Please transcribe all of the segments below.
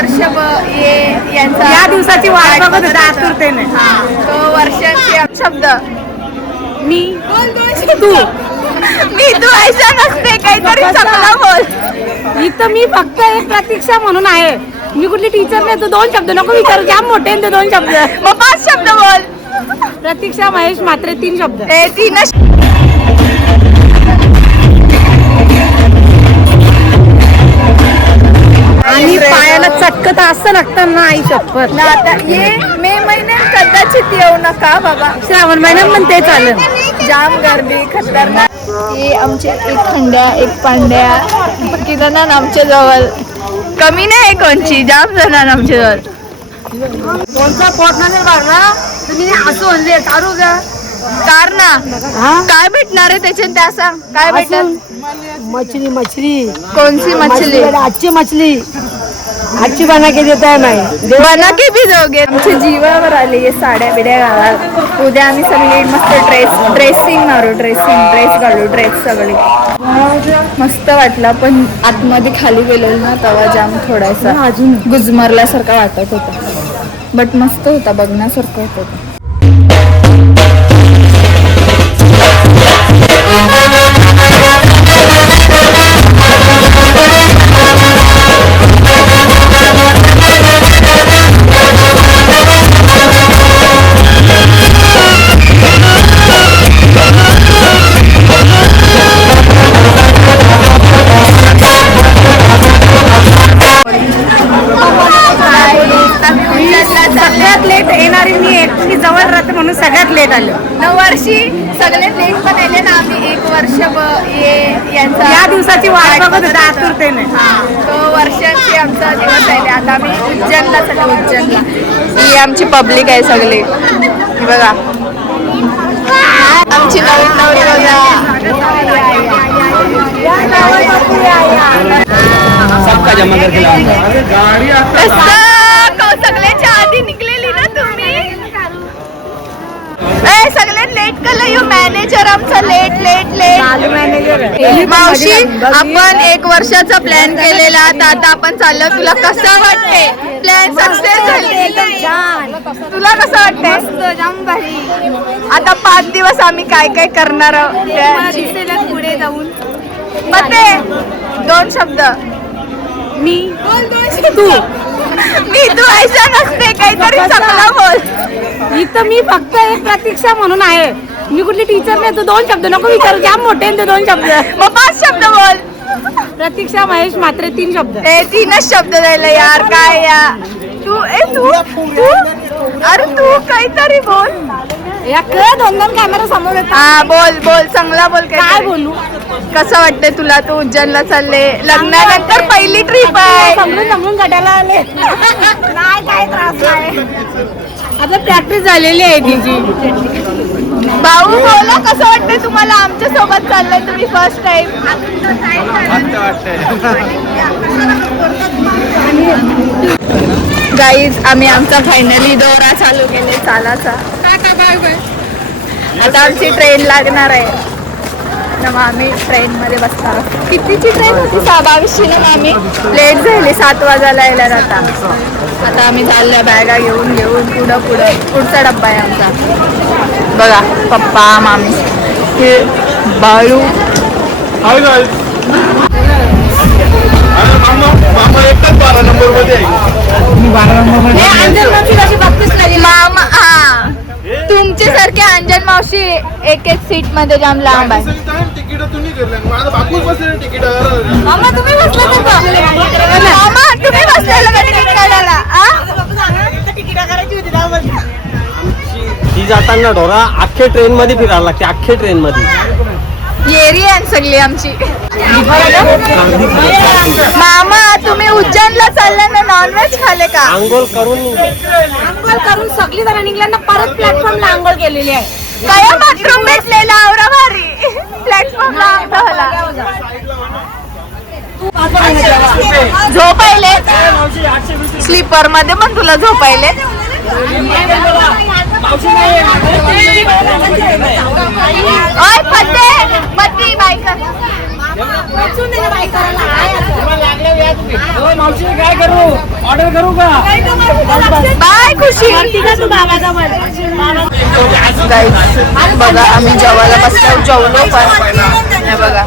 या दिवसाची वाट बघत होता आतुरतेने. तो वर्षांची शब्द मी तू ऐसा नसते, काहीतरी चांगला बोल. इथं मी फक्त एक प्रतीक्षा म्हणून आहे. मी कुठली टीचर नाही. तू 2 शब्द नको विचारू. जाम मोठे ते 2 शब्द. मग 5 शब्द बोल. प्रतीक्षा महेश मात्रे 3 शब्द. 3 आणि पायाला चटकत असं लागतं ना आई शपथ. आता ये मे महिन्यात कदाचित येऊ नका बाबा. श्रावण महिन्यात पण ते चालेल. जाम गर्दी खतरनाक. हे आमचे एक खंड्या एक पांड्या किती जण आमच्या जवळ. कमी नाही कोणची, जाम जण आमच्या जवळ. कोणता पोट नाही भरला तुम्ही असं म्हणले चालू का कार ना. काय भेटणार आहे त्याच्यात त्या सांग. काय भेटणार? मछली मछली. कोणसी मछली? अच्छी मछली. अच्छी बना के देता है मैं. बना के भी दोगे. आमच्या जीवावर आले हे साड्या बिड्या घालाल. उद्या आम्ही सगळे मस्त ड्रेसिंग मारू. ड्रेस घालू. ड्रेस सगळे मस्त वाटला. पण आतमध्ये खाली गेलेलो ना तेव्हा जाम थोडासा अजून गुजमरल्यासारखा वाटत होता. बट मस्त होता, बघण्यासारखं होतं. सगळ्यात लेट येणारी मी एकटी जवळ राहते म्हणून सगळ्यात लेट आलो. 9 वर्षी सगळ्यात लेट पण आले ना आम्ही. 1 वर्ष या दिवसाची वाट बघत होता आतुरतेने. तो वर्षांची आमचा दिवस आहे. आता आम्ही उज्जैनला चाललो. उज्जैनला ही आमची पब्लिक आहे सगळी. बघा आमची नवीन नवरी बघा. सबका जमा करके लाऊंगा. सगळ्याच्या आधी निघलेली ना तुम्ही. सगळ्यात लेट केलं. यू मॅनेजर आमचा लेट. मावशी आपण 1 वर्षाचा प्लॅन केलेला. आता आपण चाललो. तुला कसं वाटते? प्लॅन सक्सेस झाली. तुला कसं वाटते? आता 5 दिवस आम्ही काय काय करणार आहोत पुढे जाऊन. मग ते 2 शब्द मी तू ऐसा नसते, काहीतरी चांगला बोल. इथं मी फक्त एक प्रतीक्षा म्हणून आहे. मी कुठली टीचर नाही. तू 2 शब्द नको विचारू. जाम मोठे ते 2 शब्द. मग 5 शब्द बोल. प्रतीक्षा महेश मात्रे 3 शब्द. 3च शब्द द्यायला यार. काय या तू अरे तू काहीतरी बोल. या 2 कॅमेरा समोर येतात. हा बोल चांगला बोल. काय बोलू? कसं वाटतंय तुला? तू उज्जैनला चालले. लग्नानंतर पहिली ट्रिप आहे. समजून गड्याला आले. काय त्रास नाही. आता प्रॅक्टिस झालेली आहे तिची. भाऊ बोला, कसं वाटतंय तुम्हाला? आमच्या सोबत चाललंय तुम्ही फर्स्ट टाइम. गाईज आम्ही आमचा फायनली दौरा चालू केले चालाचा. आता आमची ट्रेन लागणार आहे. मग आम्ही ट्रेनमध्ये बसणार. कितीची ट्रेन होती? 22:00 ना. आम्ही लेट झाली. 7 वाजायला यायला आता आम्ही चाललोय बॅगा घेऊन पुढचा डब्बा आहे आमचा. बघा पप्पा मामी हे बाळू. मामा हा तुमच्या सारखे अंजन मावशी एक सीट मध्ये जाम लांब आहे. मामा तुम्ही बसलेला का तिकीट काढायला? ती जाताना ढोरा अख्खे ट्रेन मध्ये फिरायला लागते. अख्खे ट्रेन मध्ये येरी आहे सगळी आमची. मामा तुम्ही उज्जैनला चालले ना, नॉनव्हेज खाले का? आंघोळ करून सगळी जण निघल्यानं परत प्लॅटफॉर्मला आंघोळ केलेली आहे. काय बाथरूम भेटलेला आवरा भारी. प्लॅटफॉर्मला झोपायले स्लीपर मध्ये पण तुला झोपायले. काय करू ऑर्डर करू का बाय खुशी. बघा आम्ही जेवायला बसलो, जेवलो पण हे बघा.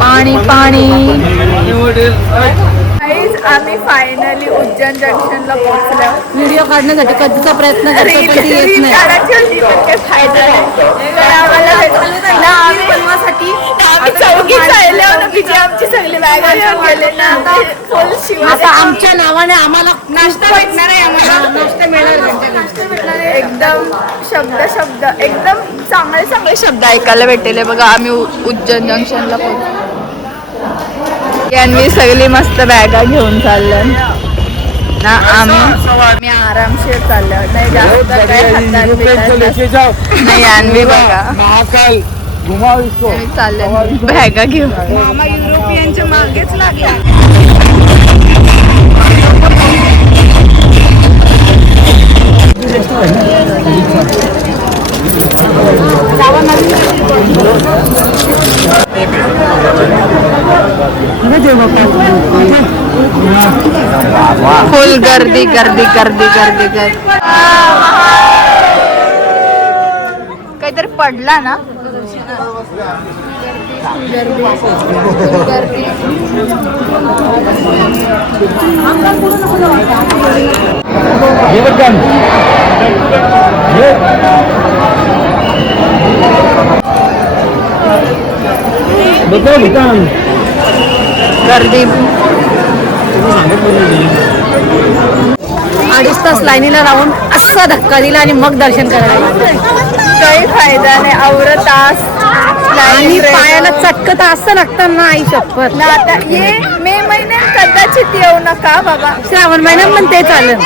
पाणी पाणी. आम्ही फायनली उज्जैन जंक्शनला पोहोचलो. व्हिडिओ काढण्यासाठी कधीचा प्रयत्न करतो पण ती येत नाही. आमची सगळी बॅग गेले ना. आता आमच्या नावाने आम्हाला नाश्ता भेटणार आहे. आम्हाला नाश्ता मिळणार. एकदम शब्द एकदम चांगले शब्द ऐकायला भेटले. बघा आम्ही उज्जैन जंक्शनला पोहोचलो. यांनी सगळी मस्त बॅगा घेऊन चालल्या ना. आम्ही आरामशीर चाललो, नाही जास्त काय हातात बितात नाही. यांनी बघा चालल्या बॅगा घेऊन. मामा युरोपियनच्या मागेच लागला. फुल गर्दी गर्दी गर्दी गर्दी गर्दी. काहीतरी पडला ना. गर्दी. 2.5 तास लाईनीला राहून असा धक्का दिला आणि मग दर्शन करायला. काही फायदा नाही. आवरत तास आणि पायाला चटकत असं लागतं ना. आई शपथ ना. आता ये मे महिन्यात कदाचित येऊ नका बाबा. श्रावण महिन्यात पण ते चालेल.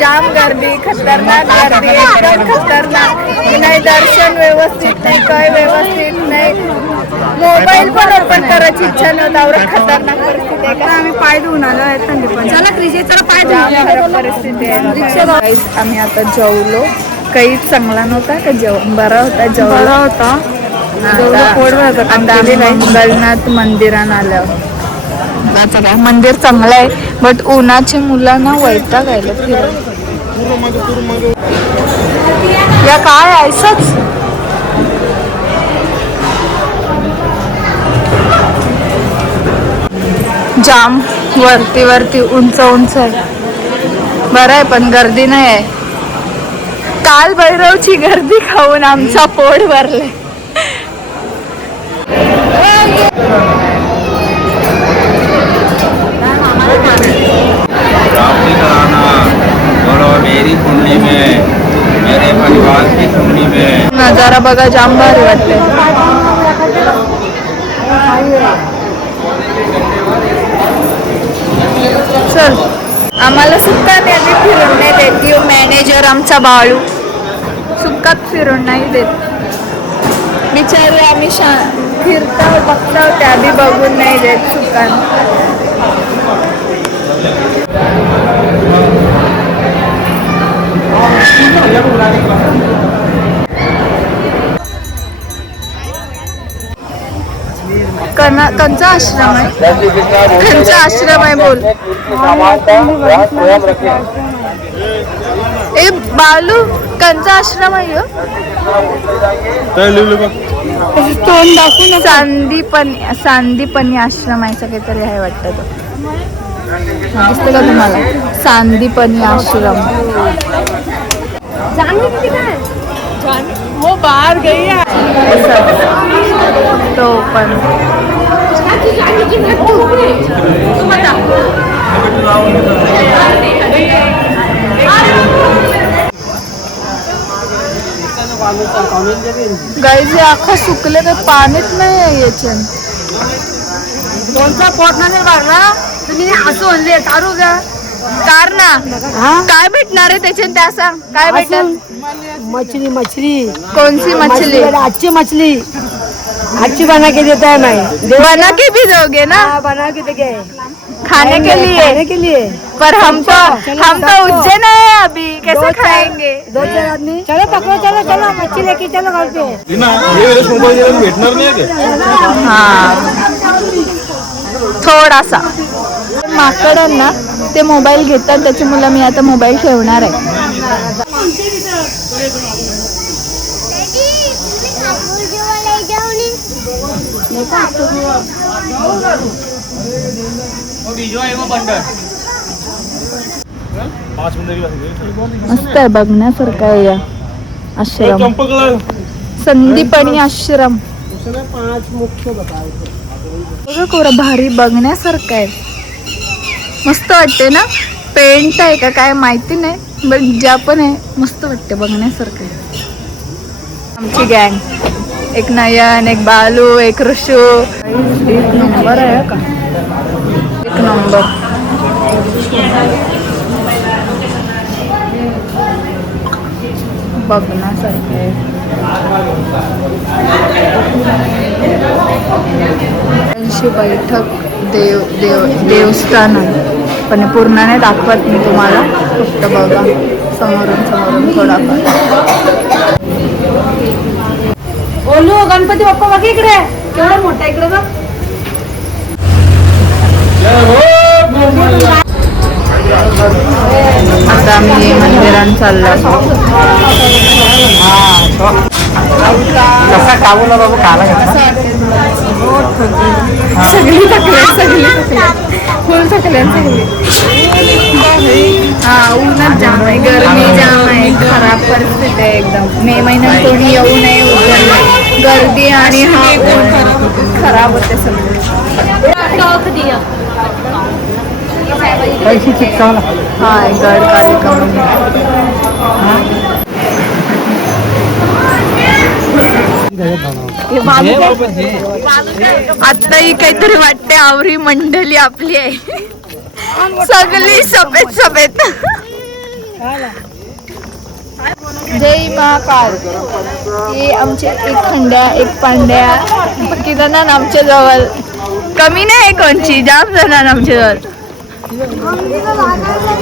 जाम गर्दी, खतरनाक गर्दी, एकदम खतरनाक. नाही दर्शन व्यवस्थित नाही, काय व्यवस्थित नाही. मोबाईल पण ओपन करायची इच्छा नव्हता. एवढं खतरनाक परिस्थिती आहे का. आम्ही पाय धुवून आलो आहे थंडी पण. चला क्रिशेचा पाय खराब परिस्थिती आहे. आम्ही आता जेवलो. काही चांगला नव्हता का जेवण. बरा होता जेवण. बरा होता. आता आम्ही गलनाथ मंदिरात आल्यावर. काय मंदिर चांगलं आहे बट उन्हाचे मुलांना वैताग आले फिरायला. या काय ऐसच जाम वरती वरती उंच उंच आहे. बरं आहे पण गर्दी नाही आहे. काल भैरवची गर्दी खाऊन आमचा पोट भरले. मेरी कुंडली में, मेरे परिवार की कुंडली में नजारा बघा जाम भारी वाटते. चल आम्हाला सुक्का त्यांनी फिरून नाही देत. यू मॅनेजर आमचा बाळू सुक्कात फिरून नाही देत. बिचारे आम्ही फिरता बघता त्या बी बघून नाही देत सुक्कान. कंचा आश्रम आहे. कंचा आश्रम आहे बोल. ए बालू कंचा आश्रम आहे. तोंड दाखवून सांदीपनी आश्रम आहे असं काहीतरी आहे वाटतं. तो दिसतं का तुम्हाला. सांदीपनी आश्रम. वो बाहर गई है. तो पण गाईचे अख्खा सुकले तर पाणीच नाही आहे याच्यात. दोनचा पोट नाही भरला तुम्ही असं म्हणले चालू द्या. कार ना काय भेटणार आहे त्याच्यात त्या सांग. काय भेटल. मछली मछली कौन सी मछली. अच्छी मछली अच्छी बना के देता है. मैं बना के भी दोगे ना. बना के देंगे. खाने के लिए पर हम तो उज्जैन है अभी कैसे खाएंगे. दो चार आदमी चलो पकड़ो चलो चलो मच्छी लेके चलो घर पे. भेटणार नाही हा थोडासा माकडांना ते मोबाईल घेतात त्याच्यामुळे मी आता मोबाईल ठेवणार आहे. मस्त आहे बघण्यासारखं आहे या आश्रम संदीपणी आश्रम. बघा कोरा भारी बघण्यासारखं आहे. मस्त वाटते ना. पेंट आहे का काय माहिती नाही बट ज्या पण आहे मस्त वाटते बघण्यासारखं आहे. आमची गँग एक नयन एक बालू एक ऋषू. एक नंबर आहे का एक नंबर. बघण्यासारखं आहे. बैठक देवस्थान आहे पण पूर्ण नाही दाखवत मी तुम्हाला फक्त बघा समोरून थोडाफार. ओलू गणपती बाप्पा बघ इकडे केवढा मोठा इकडे बघ. आता आम्ही मंदिरात चाललो. सगळी थकले फुल थकले सगळी. हा ऊनच जाम आहे गरमी जाम आहे खराब परिस्थिती आहे एकदम. मे महिन्यात कोणी येऊ नये उद्या गर्दी आणि हा ऊन खराब होते सगळे. हा गड कालिका आताही काहीतरी वाटते. आवरी मंडळी आपली आहे सगळी सफेद. जय महाकाल. हे आमचे एक खंड्या एक पांड्या किती जण आमच्या जवळ कमी नाही कोणची जाम जण आमच्या जवळ.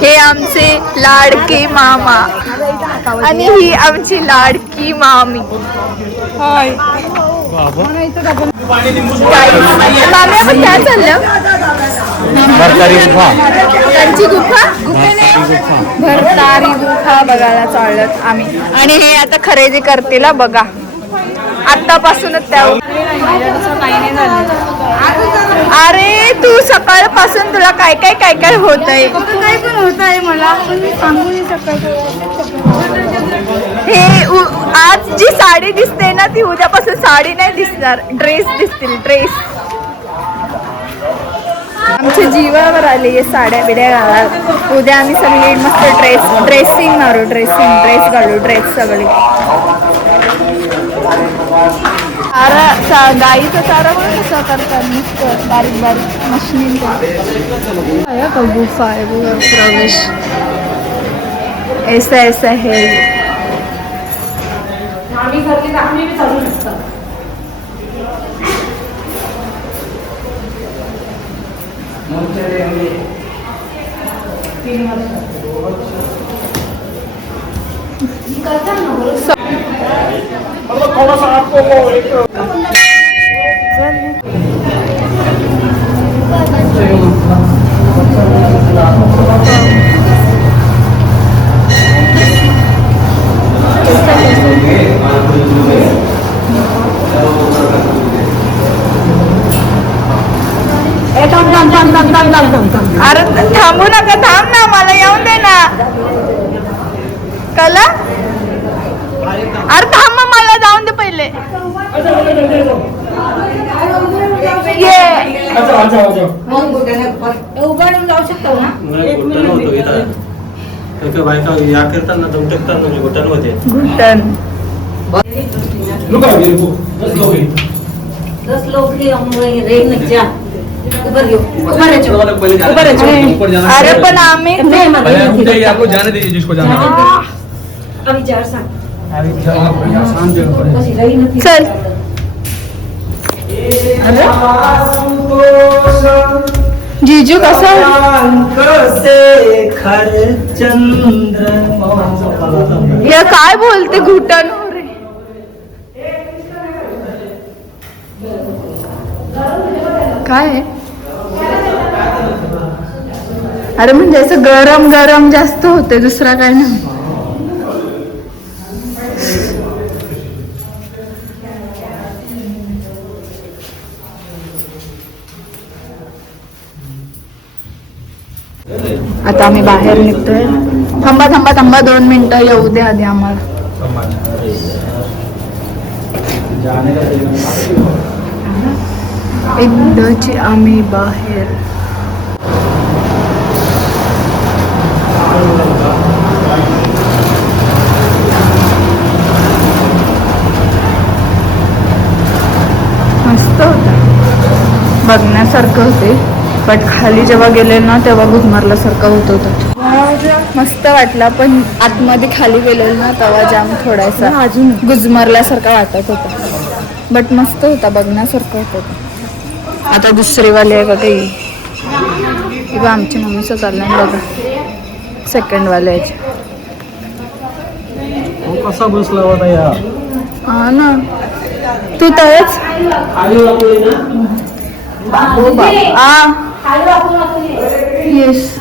हे आमचे लाडके मामा आणि ही आमची लाडकी मामी. मामी आपण काय चाललं. त्यांची गुफा भरतारी गुफा बघायला चाललं आम्ही. आणि हे आता खरेदी करतील बघा आतापासूनच. त्या अरे तू सकाळपासून तुला काय होत आहे. काय पण होत आहे मला पण मी सांगू नाही शकत. हे आज जी साडी दिसते ना ती उद्यापासून साडी नाही दिसणार. ड्रेस दिसतील ड्रेस. आमच्या जीवावर आले हे साड्या बिड्या घालाल. उद्या आम्ही सगळी मस्त ड्रेसिंग मारू. ड्रेस घालू ड्रेस सगळे. गाईचा चारा पण कसं करतात मस्त बारीक मशीन. गुफा आहे प्रवेश ऐसा है. अरे थांबू नका. थांब ना मला येऊन दे ना. कला अरे थांब मला जाऊन दे पहिले. उभारून जाऊ शकतो ना. बायका या करताना दमटकताना घुटण होते. घुटण 10 लोग रहेंगे क्या. अरे पण आम्ही आपको जाने दीजिए जिसको जाना है. अभी 4 साल चल. जीजू कसं या काय बोलते घुटन काय आहे? अरे म्हणजे असं गरम गरम जास्त होते दुसरा काय नाही. आता आम्ही बाहेर निघतोय. थांबा थांबा थांबा 2 मिनिटं येऊ दे आधी आम्हाला. एकदाची आम्ही बाहेर. मस्त होता, बघण्यासारखं होते. बट खाली जेव्हा गेले ना तेव्हा गुदमरल्यासारखं होत होतं. मस्त वाटला, पण आतमध्ये खाली गेलेलो ना तेव्हा जाम थोडासा अजून गुजमरल्यासारखा वाटत होता. बट मस्त होता, बघण्यासारखं होतं. आता दुसरी वाली आहे बघा ही. किंवा आमची मम्मीचं चाललंय बघा सेकंड वाल्याची. कसा बसला होता या हा ना, तू तरच येस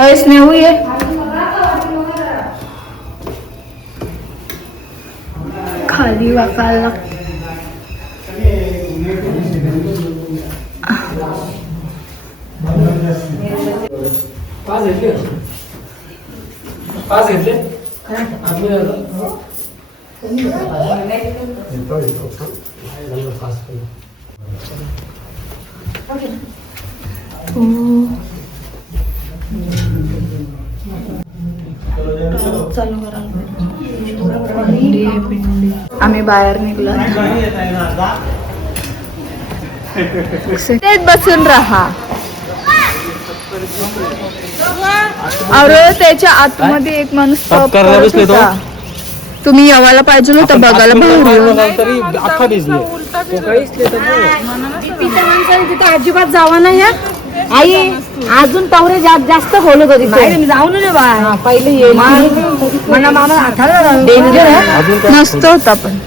ऐस नेऊ ये. खाली वाकायला लागते. पाच घेतले आम्ही बाहेर निघलो. तेच बसून राहा. अरे त्याच्या आतमध्ये एक माणूस टॉप करायला बसले तो. तुम्ही यावायला पाहिजे होतं बघायला भारी. तरी अख्खा भिजले. तिथे अजिबात जावा नाही या. आई अजून पावरे जास्त खोलत होती. मी जाऊ नये बा पहिले ये म्हणा मामा हाताला डेंजर आहे. मस्त होता पण.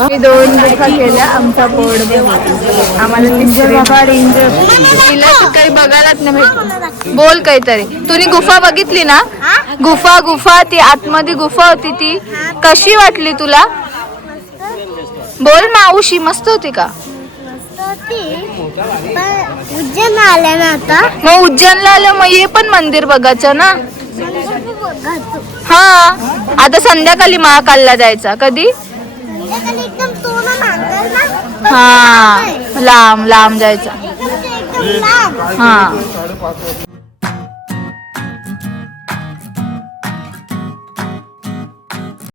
मी 2 गुफा केल्या. आमचा पोट आम्हाला तिला काही बघायलाच नाही भेटलं. बोल काहीतरी. तुम्ही गुफा बघितली ना? गुफा ती आतमध्ये गुफा होती ती कशी वाटली तुला? बोल मावशी. मस्त होती का? उज्जैन आलं ना आता. मग उज्जैनला आलं मग हे पण मंदिर बघायचं ना. हा आता संध्याकाळी महाकालला जायचा. कधी? एकदम सोनं मागल ना. हा लांब लांब जायचा. एकदम लांब. हा